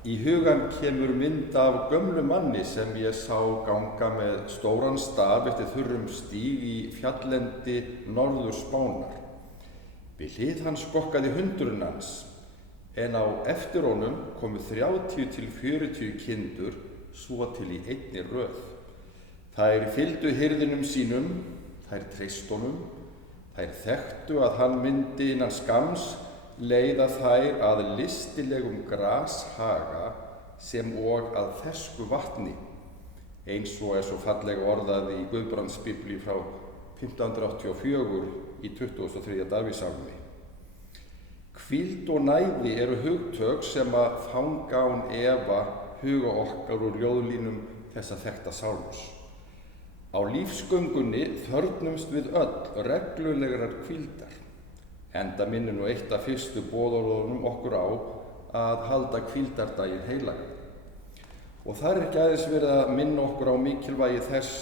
Í hugan kemur mynd af gömlu manni sem ég sá ganga með stóran staf eftir þurrum stíg í fjalllendi norður Spánar. Við hlið hans skokkaði hundurinn hans, en á eftir honum komu 30 til 40 kindur svo til í einni röð. Þær fylgdu hirðinum sínum, þær treystu honum, þær þekktu að hann myndi innan skams leiða þær að listilegum grashaga sem og að fersku vatni, eins og svo fallega orðað í Guðbrandsbiblíu frá 1584 í 23. Davíðssálmi. Hvíld og næði eru hugtök sem að fanga án efa huga okkar úr ljóðlínum þessa þekkta sálms. Á lífsgöngunni þörfnumst við öll reglulegrar hvíldar, enda minnir nú eitt af fyrstu boðorðunum okkur á að halda hvíldardaginn heilagan. Og þar er ekki aðeins verið að minna okkur á mikilvægi þess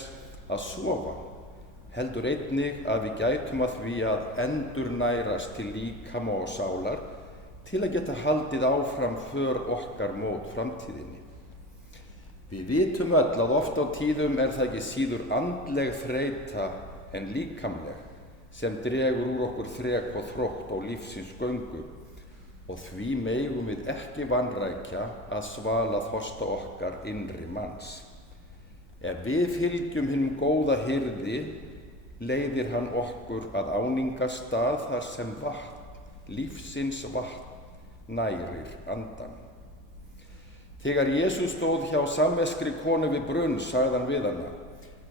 að sofa, heldur einnig að við gætum að því að endurnærast til líkama og sálar til að geta haldið áfram för okkar mót framtíðinni. Við vitum öll að oft á tíðum er það ekki síður andleg þreyta en líkamleg sem dregur úr okkur þrek og þrótt á lífsins göngu, og því megum við ekki vanrækja að svala þorsta okkar innri manns. Ef við fylgjum hinum góða hirði, leiðir hann okkur að áningarstað þar sem lífsins vatn nærir andan. Þegar Jesús stóð hjá samveskri konu við brunn, sagði hann við hana: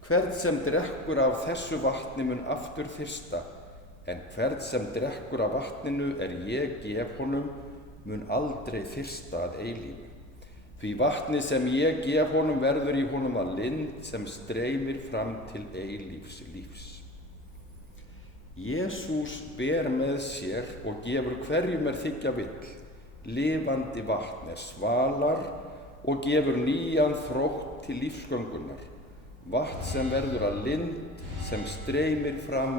hvern sem drekkur af þessu vatni mun aftur þyrsta, en hvern sem drekkur af vatninu ég gef honum mun aldrei þyrsta að eilífu. Því vatni sem ég gef honum verður í honum að lind sem streymir fram til eilífs lífs. Jesús ber með sér og gefur hverjum þiggja vill. Lifandi vatn svalar og gefur nýjan þrótt til lífsgöngunnar. Vatn sem verður að lind sem streymir fram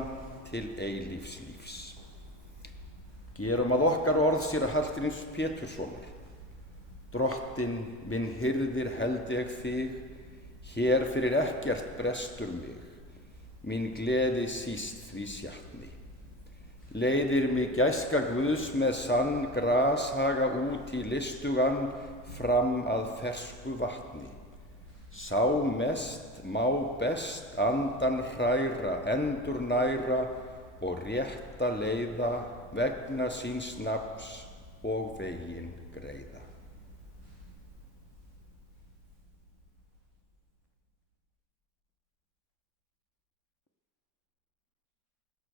til eilífs lífs. Gerum að okkar orð sér Hallgríms Péturssonar: Drottinn minn hirðir held ég þig, hér fyrir ekkert brestur mig, mín gleði síst því sjatni. Leiðir mig gæska Guðs með sann grashaga út í listugan fram að fersku vatni. Sá mest má best andan hræra, endurnæra og rétta leiða vegna síns nafns og veginn greiða.